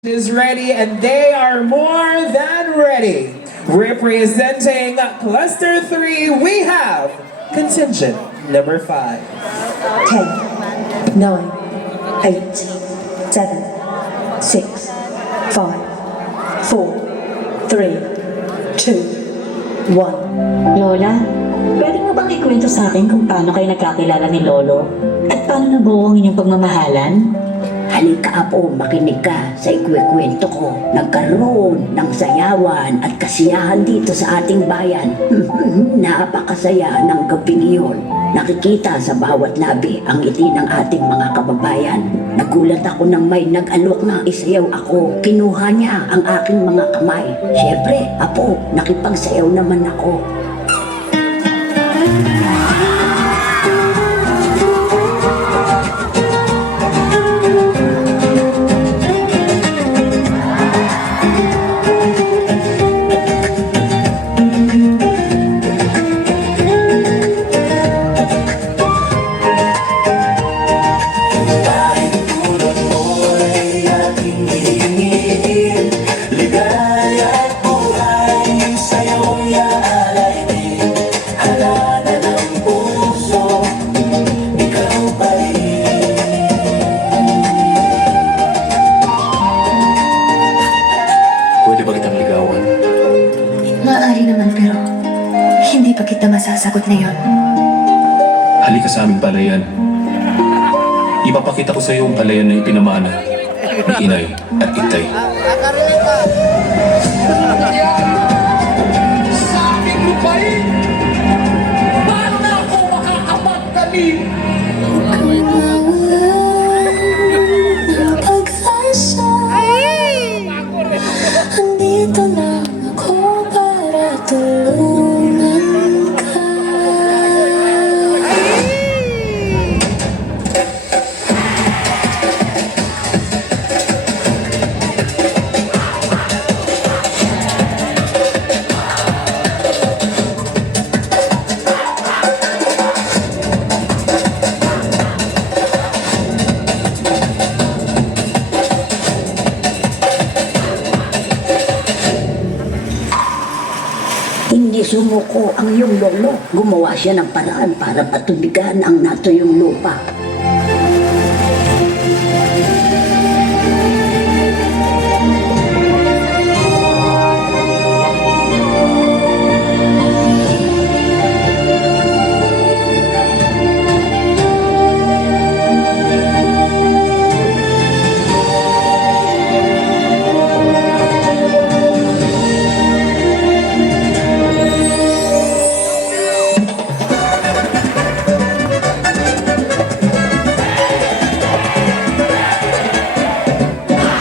Is ready and they are more than ready. Representing Cluster 3, we have contingent number 5. 10, 9, 8, 7, 6, 5, 4, 3, 2, 1. Lola, pwede mo bang ikwento sa akin kung paano kayo nagkakilala ni Lolo? At paano nabuo ang inyong pagmamahalan? Halika po, makinig ka sa ikwikwento ko. Nagkaroon ng sayawan at kasiyahan dito sa ating bayan. Napakasaya ng gabing iyon. Nakikita sa bawat labi ang ngiti ng ating mga kababayan. Nagulat ako nang may nag-alok na isayaw ako. Kinuha niya ang aking mga kamay. Siyempre, apo, nakipagsayaw naman ako. Maaari naman pero hindi pa kita masasagot ngayon. Halika sa aming palayan. Ipapakita ko sa iyo ang palayan na ipinamana ni Inay at Itay. Sa aking lupain, paano na ako makakapagtanim? Andito lang ako para tulungan ka. Hindi sumuko ang iyong lolo. Gumawa siya ng paraan para patubigan ang natuyong lupa.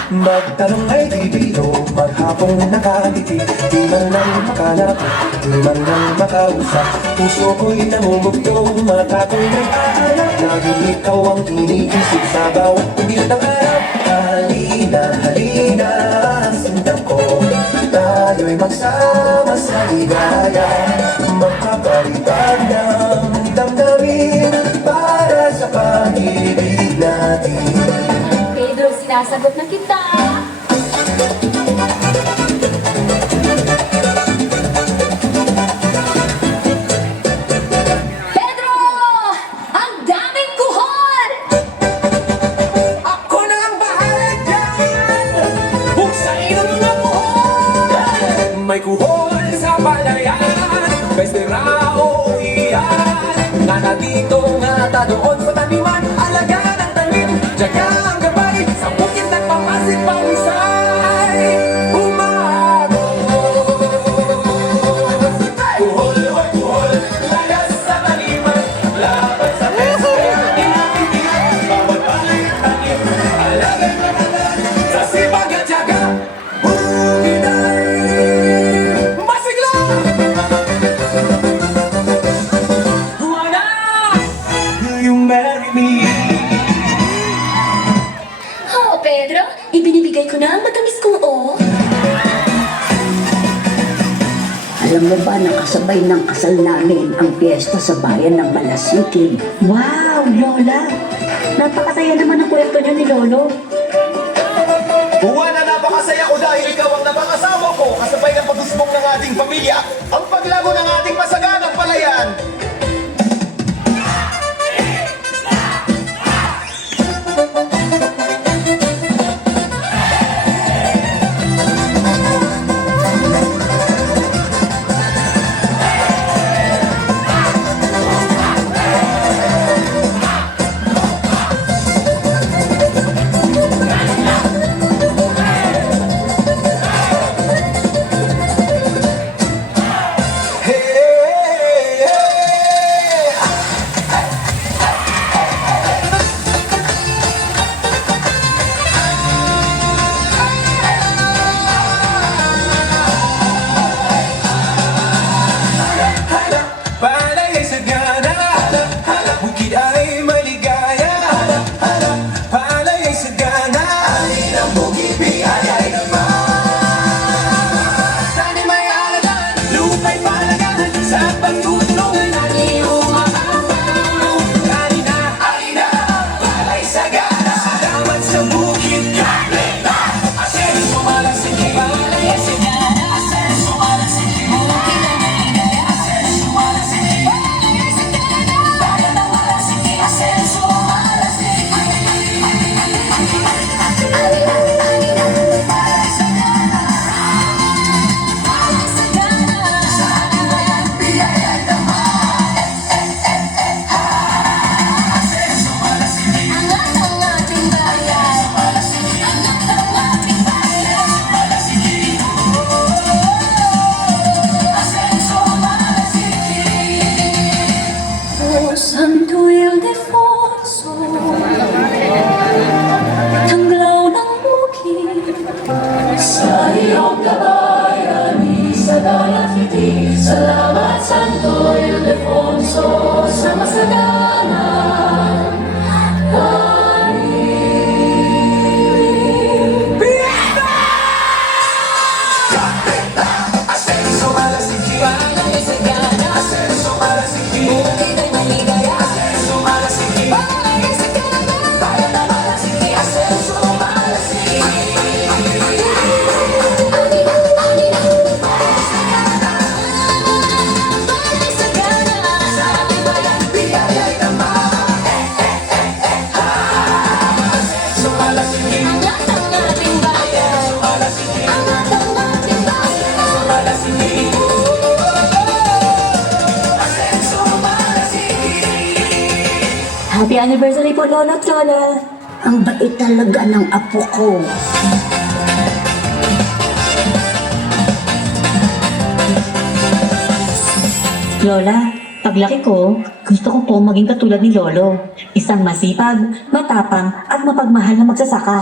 Magtanong ay di biro, maghapong nakatiti. Di man lang makalapit, di man lang makausap. Puso ko'y namumugto, mata ko'y nag-aalap. Laging ikaw ang iniisip sa bawat pagil ng arap. Halina, halina, sindak ko. Tayo'y magsama sa ligaya. Magkapalipad ng damdamin para sa pag-ibig natin. Pedro, sinasagot na kita. Pedro! Ang daming kuhol! Ako na ang bahala dyan! Buksain ang mga kuhol! May kuhol sa palayan, bestera o iyan. Nanatito nga ta doon sa taniman, alaga ng tanim, tiyaga ang gabay, sa bukid nagpapasig pawisay. Kuhol, hoy kuhol, lagas sa taniman, laban sa peste, inatigilan, bawat balik tanim, alaga ng tanan, sa sipag at tiyaga, Inay, masigla! Wala! You marry me. Oo, Pedro, ibinibigay ko na ang matamis kong oo. Alam mo ba na kasabay ng kasal namin ang piyesta sa bayan ng Malasitig? Wow, Lola! Napakasaya naman ang kwento niyo ni Lolo. Buwan na napakasaya ko dahil ikaw ang napangasawa ko. Kasabay ng pag-usbong ng ating pamilya, ang paglago ng ating masaganang palayan. Palay ay sagana, bukid ay maligaya. Palay ay sagana, alin ang bukid biyaya naman. Sana may alagaan, lupa'y palagaan, sa pagtutulungan ng iyong makapaw. Alina, palay sagana, salamat sa bukid kapleta. Asen sumalasig, palay ay sagana, asen sumalasig, bukid ay maligaya. Asen sumalasig, palay ay sagana, bayan ang malasig, asen sumalasig. Alina, palay sagana, palay sagana, sana may biyaya naman. Asen sumalasig, angat ang ating bayan. Angat ang ating bayan. Asen sumalasig. Oh, Santo Ildefonso, tanglaw ng bukid. Sa iyong kabayani, sa dalakiti, salamat Santo Ildefonso, sa masaganan. Asen sumalasig, palay ay sagana. Asen sumalasig, bukid ay maligaya. Asen sumalasig, palay ay sagana, bayan ang malasig, asen sumalasig. Alina, palay sagana, palay sagana, sa ating bayan biyaya'y naman. Asen sumalasig, angat ang ating bayan. Sumalasig, angat ang ating bayan. Sumalasig, asen sumalasig. Happy anniversary po, Lolo at Lola! Ang bait talaga ng apo ko. Lola, paglaki ko, gusto ko po maging katulad ni Lolo. Isang masipag, matapang at mapagmahal na magsasaka.